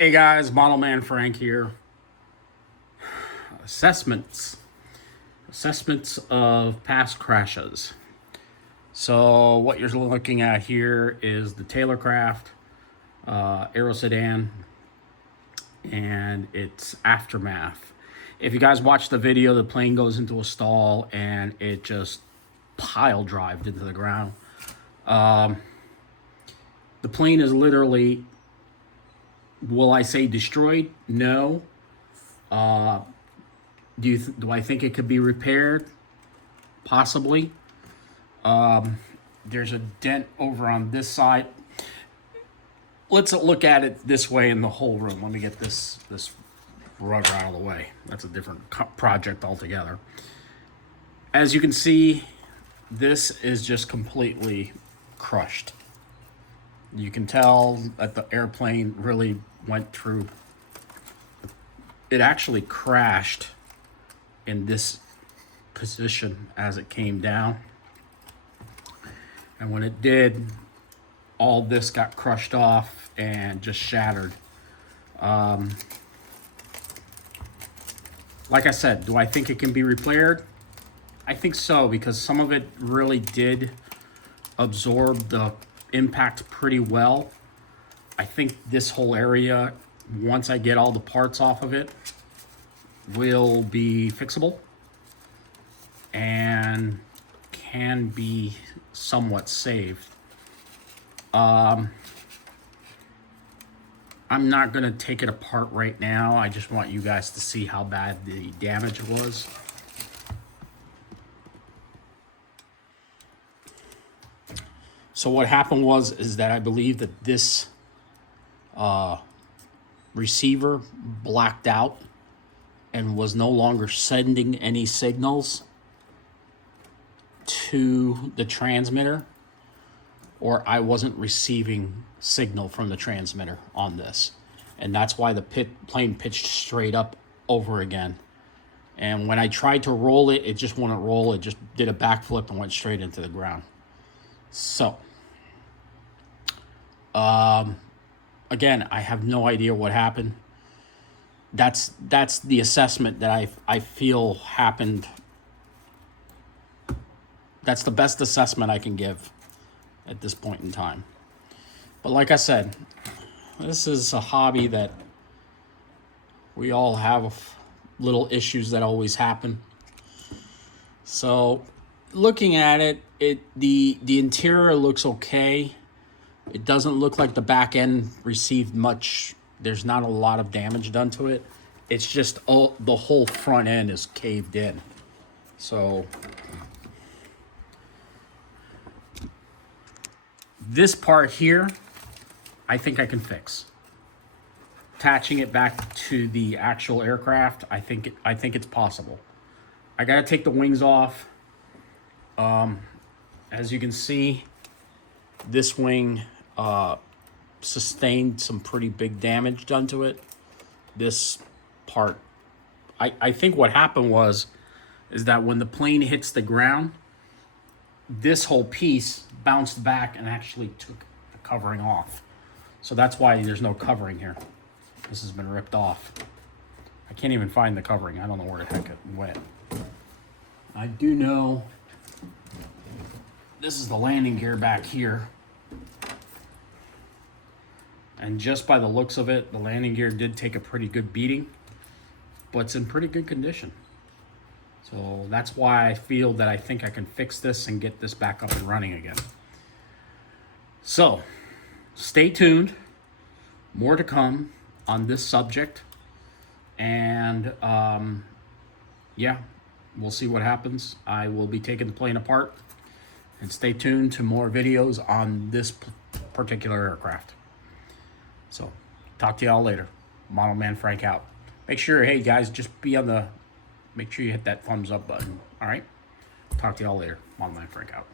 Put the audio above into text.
Hey guys, Model Man Frank here. Assessments of past crashes. So what you're looking at here is the Taylorcraft Aero sedan and its aftermath. If you guys watch the video, the plane goes into a stall and it just pile drived into the ground. The plane is literally, will I say destroyed? No. Do I think it could be repaired? Possibly. There's a dent over on this side. Let's look at it this way in the whole room. Let me get this rug out of the way. That's a different project altogether. As you can see, this is just completely crushed. You can tell that the airplane really went through. It actually crashed in this position as it came down. And when it did, all this got crushed off and just shattered. Like I said, do I think it can be repaired? I think so, because some of it really did absorb the impact pretty well. I think this whole area, once I get all the parts off of it, will be fixable and can be somewhat saved. I'm not going to take it apart right now. I just want you guys to see how bad the damage was. So what happened is that I believe that this receiver blacked out and was no longer sending any signals to the transmitter, or I wasn't receiving signal from the transmitter on this. And that's why the plane pitched straight up over again. And when I tried to roll it, it just wouldn't roll. It just did a backflip and went straight into the ground. So, again, I have no idea what happened. That's the assessment that I feel happened. That's the best assessment I can give at this point in time. But like I said, this is a hobby that we all have little issues that always happen. So looking at it, the interior looks okay. It doesn't look like the back end received much. There's not a lot of damage done to it. It's just the whole front end is caved in. So this part here, I think I can fix. Attaching it back to the actual aircraft, I think it's possible. I gotta take the wings off. As you can see, this wing sustained some pretty big damage done to it. This part, I think what happened is that when the plane hits the ground, this whole piece bounced back and actually took the covering off. So that's why there's no covering here. This has been ripped off. I can't even find the covering. I don't know where the heck it went. I do know this is the landing gear back here. And just by the looks of it, the landing gear did take a pretty good beating, but it's in pretty good condition. So that's why I feel that I think I can fix this and get this back up and running again. So stay tuned. More to come on this subject. And yeah, we'll see what happens. I will be taking the plane apart. And stay tuned to more videos on this particular aircraft. So, talk to y'all later. Model Man Frank out. Make sure, hey guys, just make sure you hit that thumbs up button. All right? Talk to y'all later. Model Man Frank out.